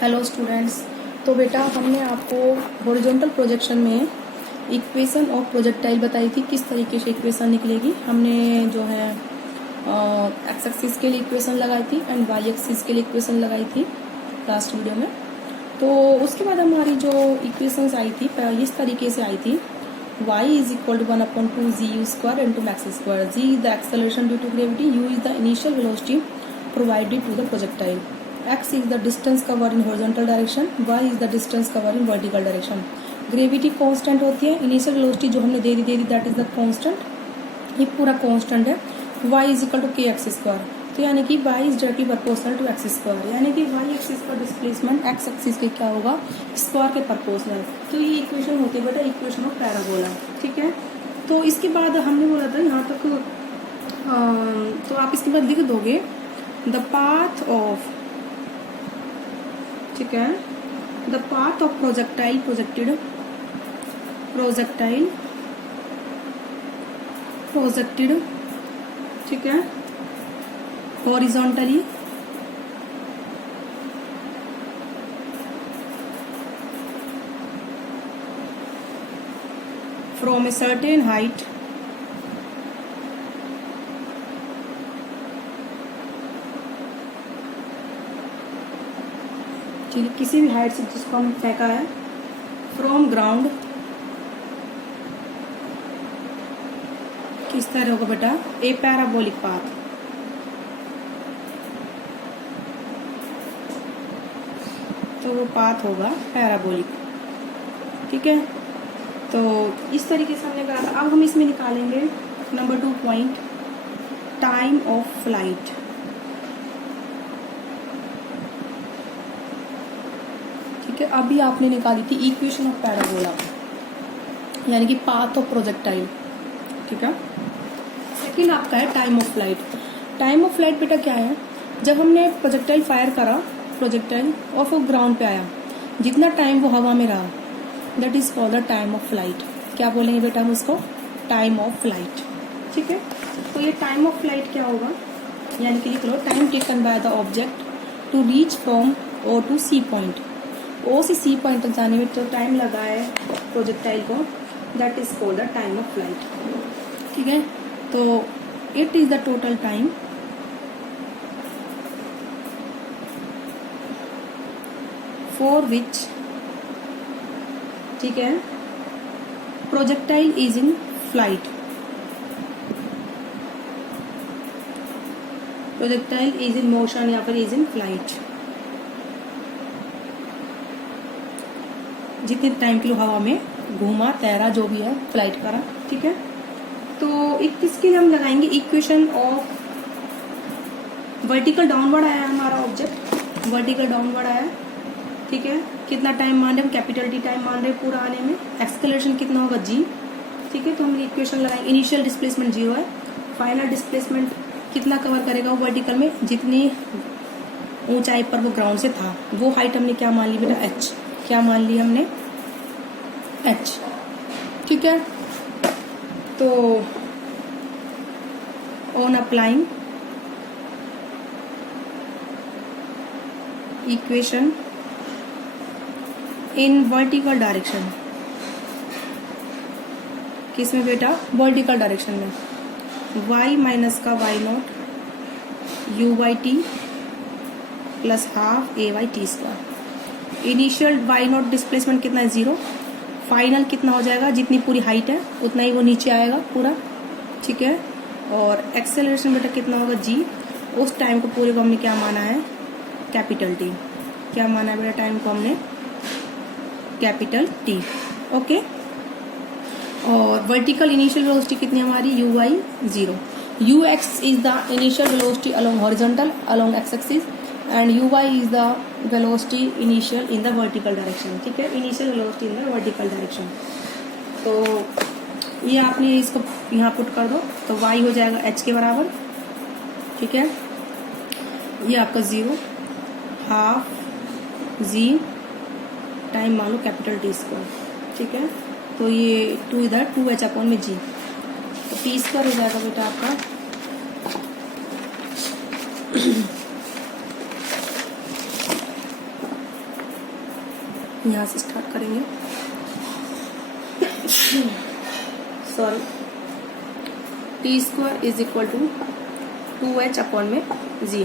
Hello students. तो बेटा हमने आपको हॉरिजॉन्टल प्रोजेक्शन में इक्वेशन ऑफ प्रोजेक्टाइल बताई थी, किस तरीके से इक्वेशन निकलेगी। हमने जो है एक्स एक्सिस के लिए इक्वेशन लगाई थी एंड वाई एक्सिस के लिए इक्वेशन लगाई थी लास्ट वीडियो में। तो उसके बाद हमारी जो इक्वेशंस आई थी इस तरीके से आई थी, y is equal to 1/2 zu square into max square. G is the acceleration due to gravity. U is the initial velocity provided to the projectile. X is the distance covered in horizontal direction. Y is the distance covered in vertical direction. Gravity constant होती है, initial velocity जो हमने दे दी that is the constant, ये पूरा constant है। y is equal to k x square, तो यानी कि y is directly proportional to x square, यानी कि y एक्सिस का डिस्प्लेसमेंट x एक्सिस के क्या होगा, स्क्वायर के प्रोपोर्शनल। तो ये इक्वेशन होती है बेटा इक्वेशन ऑफ पैराबोला, ठीक है। तो इसके बाद हमने बोला था यहाँ तक, तो आप इसके बाद लिख दोगे द पाथ ऑफ, ठीक है, the path of projectile projected, ठीक है, horizontally from a certain height किसी भी हाइट से जिसको हम फेंका है, फ्रॉम ग्राउंड, किस तरह होगा बेटा, ए पैराबोलिक पाथ, तो वो पाथ होगा पैराबोलिक, ठीक है। तो इस तरीके से हमने कहा था। अब हम इसमें निकालेंगे number 2 point, time of flight. ठीक है, अभी आपने निकाली थी इक्वेशन ऑफ पैराबोला, यानी कि पाथ ऑफ प्रोजेक्टाइल, ठीक है। सेकेंड आपका है time of flight. Time of flight बेटा क्या है, जब हमने प्रोजेक्टाइल फायर करा, प्रोजेक्टाइल और वो ग्राउंड पे आया, जितना टाइम वो हवा में रहा that is called the time of flight. क्या बोलेंगे बेटा हम उसको, टाइम ऑफ फ्लाइट, ठीक है। तो ये टाइम ऑफ फ्लाइट क्या होगा, यानी कि लिख लो time taken by the object to reach from O to C point. O से सी पॉइंट तक जाने में जो टाइम लगा है प्रोजेक्टाइल को, that is called the time of flight, ठीक है। तो it is the total time for which, ठीक है, projectile is in flight, projectile is in motion या फिर इज इन फ्लाइट, जितने टाइम के लिए हवा में घूमा, तैरा, जो भी है, फ्लाइट करा, ठीक है। तो किसके लिए हम लगाएंगे इक्वेशन ऑफ वर्टिकल डाउनवर्ड आया हमारा ऑब्जेक्ट, वर्टिकल डाउनवर्ड आया, ठीक है। कितना टाइम मान रहे हम, कैपिटल टी टाइम मान रहे पूरा आने में। एक्सेलरेशन कितना होगा जी, ठीक है। तो हम इक्वेशन लगाएंगे, इनिशियल डिस्प्लेसमेंट 0 है, फाइनल डिस्प्लेसमेंट कितना कवर करेगा वो वर्टिकल में, जितनी ऊंचाई पर वो ग्राउंड से था, वो हाइट हमने क्या मान ली बेटा, h, क्या मान ली हमने, h, ठीक है। तो on applying equation in vertical direction, किस में बेटा, वर्टिकल डायरेक्शन में, y माइनस का y not u by T plus half a by T square. Initial y not displacement कितना है 0, फाइनल कितना हो जाएगा, जितनी पूरी हाइट है उतना ही वो नीचे आएगा पूरा, ठीक है। और एक्सेलरेशन बेटा कितना होगा g, उस टाइम को पूरे को हमने क्या माना है, कैपिटल टी, क्या माना है बेटा टाइम को हमने, कैपिटल टी, ओके। और वर्टिकल इनिशियल वेलोसिटी कितनी हमारी, u by 0, u x is the initial velocity along horizontal along x axis and u y is the velocity initial in the vertical direction, ठीक है, initial velocity in the vertical direction. तो ये आपने इसको यहाँ put कर दो, तो y हो जाएगा h के बराबर, ठीक है। ये आपका 0 हाफ जी टाइम मान लो कैपिटल टी स्क्वायर, ठीक है। तो ये 2 इधर 2h अपॉन में जी, तो टी स्क्वायर हो जाएगा बेटा आपका यहाँ से स्टार्ट करेंगे। Sorry, t square is equal to 2h upon में g.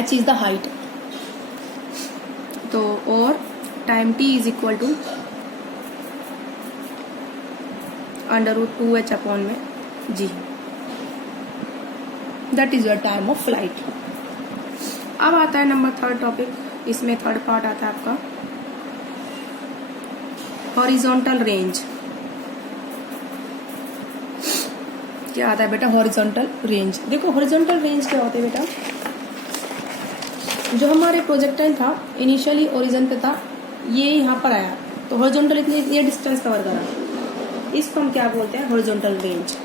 h is the height, तो और time t is equal to √2h upon में g। That is your time of flight. अब आता है नंबर 3 टॉपिक। इसमें 3rd पार्ट आता है आपका हॉरिजॉन्टल रेंज। क्या आता है बेटा? Horizontal range. देखो हॉरिजॉन्टल रेंज क्या होते है बेटा? जो हमारे प्रोजेक्टाइल था इनिशियली ओरिजिन पे था, ये यहाँ पर आया तो हॉरिजॉन्टल इतनी ये डिस्टेंस कवर करा, इसको हम क्या बोलते हैं? Horizontal range.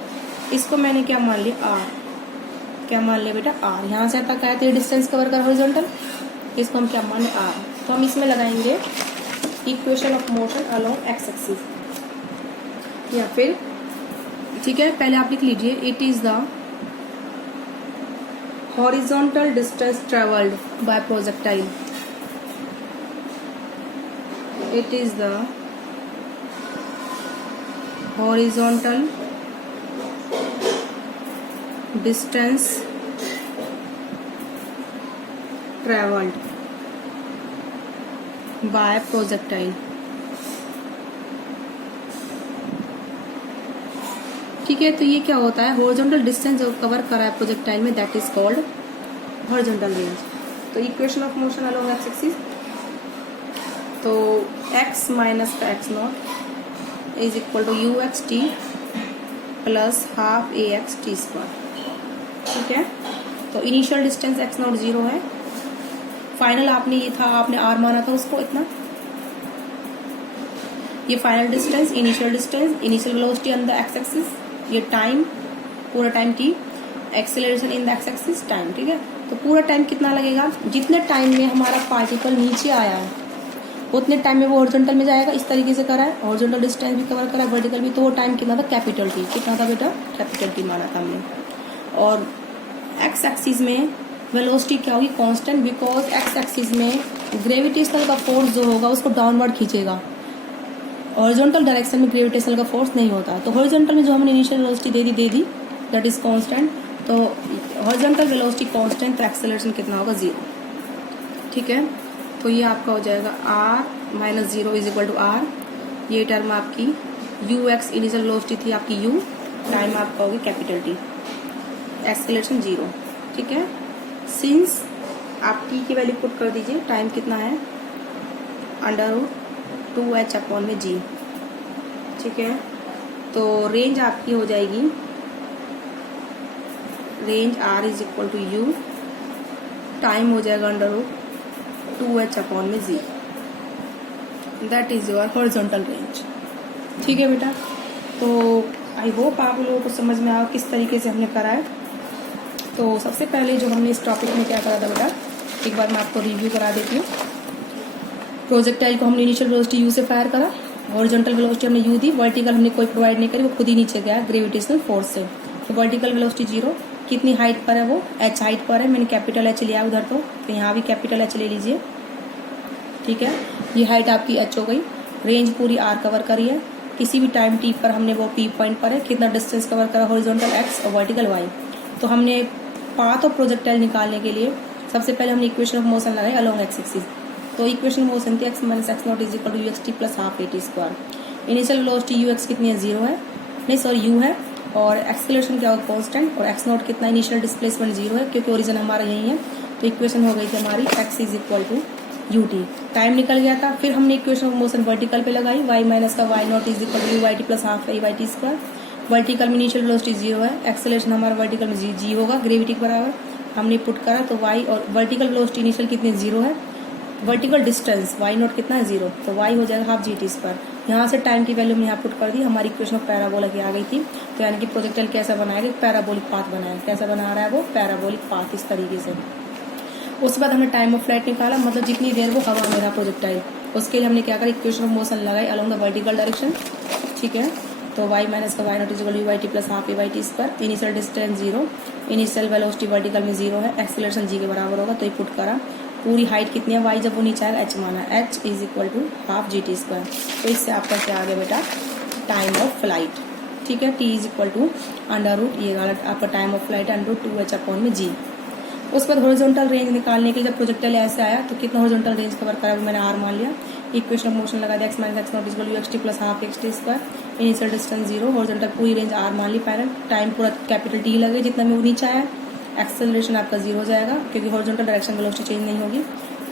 इसको मैंने क्या मान लिया? आर। क्या मान लिया बेटा? आर। यहाँ से तक आया तो ये डिस्टेंस कवर करा हॉरिजॉन्टल, इसको हम क्या मान लिया? आर। तो हम इसमें लगाएंगे equation of motion along x axis, या फिर ठीक है पहले आप लिख लीजिए it is the horizontal distance travelled by projectile. It is the horizontal distance travelled by projectile. ठीक है, तो ये क्या होता है? हॉरिजॉन्टल डिस्टेंस जो कवर करा है प्रोजेक्टाइल में, that is called horizontal range. तो equation of motion along x axis, तो x माइनस का x nought is equal to ux t plus half ax t square. ठीक है, तो इनिशियल डिस्टेंस x नॉट 0 है, फाइनल आपने ये था, आपने r माना था उसको इतना, ये final distance, initial distance, initial velocity on the x axis, ये टाइम, पूरा time t, acceleration in the x axis time. ठीक है, तो पूरा टाइम कितना लगेगा? जितने टाइम में हमारा पार्टिकल नीचे आया है उतने टाइम में वो हॉरिजॉन्टल में जाएगा। इस तरीके से करा है, हॉरिजॉन्टल डिस्टेंस भी कवर करा है, वर्टिकल भी। तो वो टाइम कितना था? Capital T. कितना था बेटा? कैपिटल टी माना था हमने। और एक्स एक्सिस में वेलोसिटी क्या होगी? कांस्टेंट, बिकॉज एक्स एक्सिस में ग्रेविटेशनल का फोर्स जो होगा उसको डाउनवर्ड खींचेगा, हॉरिजॉन्टल डायरेक्शन में ग्रेविटेशनल का फोर्स नहीं होता। तो हॉरिजॉन्टल में जो हमने इनिशियल वेलोसिटी दे दी दैट इज कांस्टेंट। तो हॉरिजॉन्टल वेलोसिटी कांस्टेंट, तो एक्सेलरेशन कितना होगा? 0। ठीक है, तो ये आपका हो जाएगा r minus 0 is equal to r. ये टर्म आपकी ux इनिशियल वेलोसिटी थी आपकी u, टाइम आपका होगी कैपिटल टी, एक्सेलरेशन 0। ठीक है, सिंस आप t की वैल्यू पुट कर दीजिए, टाइम कितना है? √2h अपॉन में g। ठीक है, तो रेंज आपकी हो जाएगी, range r is equal to u, time हो जाएगा √2h अपॉन में g। That is your horizontal range. ठीक है बेटा, तो आई होप आप लोगों को समझ में आया किस तरीके से हमने करा है। तो सबसे पहले जो हमने इस टॉपिक में क्या करा था बेटा, एक बार मैं आपको रिव्यू करा देती हूँ। प्रोजेक्टाइल को हमने इनिशियल वेलोसिटी u से फायर करा, हॉरिजॉन्टल वेलोसिटी हमने u दी, वर्टिकल हमने कोई प्रोवाइड नहीं करी, वो खुद ही नीचे गया ग्रेविटेशनल फोर्स से। तो वर्टिकल वेलोसिटी 0, कितनी हाइट पर है? वो h हाइट पर है, मैंने कैपिटल h लिया उधर, तो यहाँ भी कैपिटल h ले लीजिए। ठीक है, ये हाइट आपकी h हो गई। रेंज पूरी r कवर करी है, किसी भी टाइम t पर हमने वो p पॉइंट पर है कितना डिस्टेंस कवर करा, हॉरिजॉन्टल x और वर्टिकल y। तो हमने पाथ ऑफ प्रोजेक्टाइल निकालने के लिए सबसे पहले हमने इक्वेशन ऑफ मोशन लगाई अलोंग एक्स एक्सिस। तो इक्वेशन ऑफ मोशन थी x minus x naught is equal to ux t plus half a t square. Initial velocity ux कितनी है? 0 है, नहीं सॉरी u है, और एक्सेलरेशन क्या होगा? कांस्टेंट, और x नॉट कितना? इनिशियल डिस्प्लेसमेंट 0 है, क्योंकि ओरिजिन हमारा यही है। तो इक्वेशन हो गई थी हमारी x is equal to ut। Time निकल गया था, फिर हमने इक्वेशन ऑफ मोशन वर्टिकल पे लगाई, y माइनस का y naught is equal to u y t plus half a y t square. Vertical में इनिशियल वेलोसिटी 0 है, एक्सेलरेशन हमारा वर्टिकल में g होगा, ग्रेविटी के बराबर हमने पुट करा। तो y और वर्टिकल वेलोसिटी इनिशियल कितनी? 0 है, वर्टिकल डिस्टेंस y नॉट कितना है? 0, तो y हो जाएगा हाफ जी टी स्क्वायर। यहाँ से टाइम की वैल्यू हमने यहाँ पुट कर दी, हमारी इक्वेशन ऑफ पैराबोला की आ गई थी। तो यानी कि प्रोजेक्टाइल कैसा बनाएगा? पैराबोलिक पाथ बनाया। कैसा बना रहा है वो? पैराबोलिक पाथ, इस तरीके से। उसके बाद हमने टाइम ऑफ फ्लाइट निकाला, मतलब जितनी देर वो हवा में रहा प्रोजेक्टाइल, उसके लिए हमने क्या करा? इक्वेशन ऑफ मोशन लगाई अलोंग द वर्टिकल डायरेक्शन। ठीक है, तो y माइनस का y naught is equal to u y t plus half a y t square. Initial distance 0, initial velocity vertical में 0 है, एक्सेलरेशन g के बराबर होगा, तो ये पुट करा। पूरी हाइट कितनी है वाई, जब वो नीचे आएगा एच माना, h is equal to half g t square. तो इससे आपका क्या आ गया बेटा, टाइम ऑफ फ्लाइट। ठीक है, t is equal to under root, ये आपका time of flight under root 2h upon में जी। उसके बाद हॉरिजॉन्टल रेंज निकालने के लिए जब प्रोजेक्टाइल ऐसे आया तो कितना हॉरिजॉन्टल रेंज कवर करा, वो मैंने आर मान लिया। इक्वेशन ऑफ मोशन लगा दिया, x minus x naught equal to x t plus half x t square. Initial distance 0, horizontal पूरी रेंज आर मान ली पैरेलल, टाइम पूरा कैपिटल टी लगे जितना में वो नीचे आया। एक्सेलरेशन आपका 0 हो जाएगा क्योंकि हॉरिजॉन्टल डायरेक्शन वेलोसिटी चेंज नहीं होगी।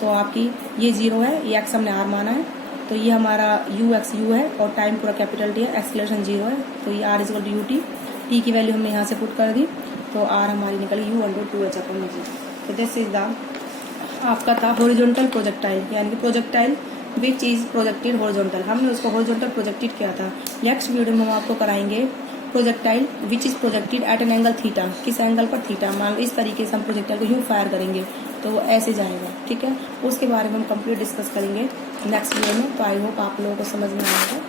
तो आपकी ये 0 है, ये एक्स हमने आर माना है, तो ये हमारा यू एक्स यू है और टाइम पूरा कैपिटल टी है, एक्सेलरेशन 0 है, तो ये r is equal to u t. T की वैल्यू हमने यहाँ से पुट कर दी, तो आर हमारी निकली यू अंडर 2h अपॉन में जी। तो दिस इज द आपका था हॉरिजॉन्टल प्रोजेक्टाइल, यानी कि projectile which is projected horizontal. हमने उसको हॉरिजॉन्टल प्रोजेक्टेड किया था। नेक्स्ट वीडियो में हम आपको कराएंगे projectile which is projected at an angle theta, किस एंगल पर थीटा। मान लो इस तरीके से हम प्रोजेक्टाइल को यूँ फायर करेंगे तो वो ऐसे जाएगा। ठीक है, उसके बारे में हम कंप्लीट डिस्कस करेंगे नेक्स्ट वीडियो में। तो आई होप आप लोगों को समझ में आएगा।